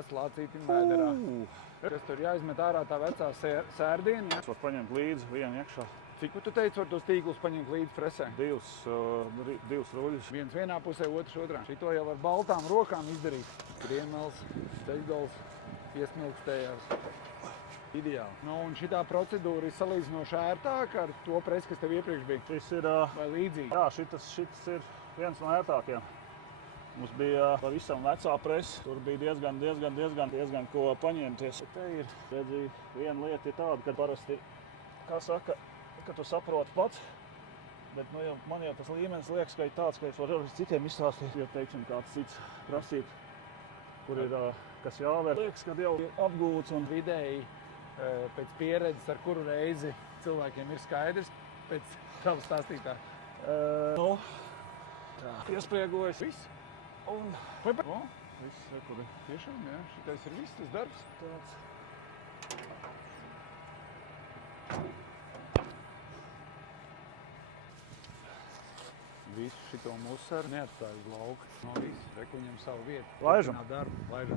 kas lācītim vēderā. Kas tur jāizmet ārā tā vecā sērdiena, ja? Es varu paņemt līdzi vienu iekšā. Cik tu teici, var tos tīklus paņemt līdzi presē? Divus ruļus. Viens vienā pusē, otrs otrā. Šito jau ar baltām rokām izdarīt. Kriemels, ceļgals, iesmilkstējās. Ideāli. Nu, un šitā procedūra ir salīdzinoši ērtāka ar to presi, kas tev iepriekš bija? Šis ir... Vai līdzīgi? Jā, šitas ir viens no ērtākiem. Mums bija pavisam vecā presa. Tur bija diezgan ko paņemties. Te ir, redzi, viena lieta ir tāda, ka parasti, kā saka, ka tu saproti pats, bet man jau tas līmenis liekas, ka ir tāds, ka es varu citiem izstāstīt, jo, teiksim, kāds cits prasīt, kur ir, kas jāver. Liekas, ka jau ir apgūts un Vidēji pēc pieredzes, ar kuru reizi cilvēkiem ir skaidrs pēc tava stāstītā. Iespriegojas. Viss? Un Viss, kur ir tiešām, jā. Šitais ir viss tas darbs. tāds. Visu šito musaru neatstāj uz lauka. No viss, reku viņam savu vietu. Laižam. Turpināt darbu. Laižam.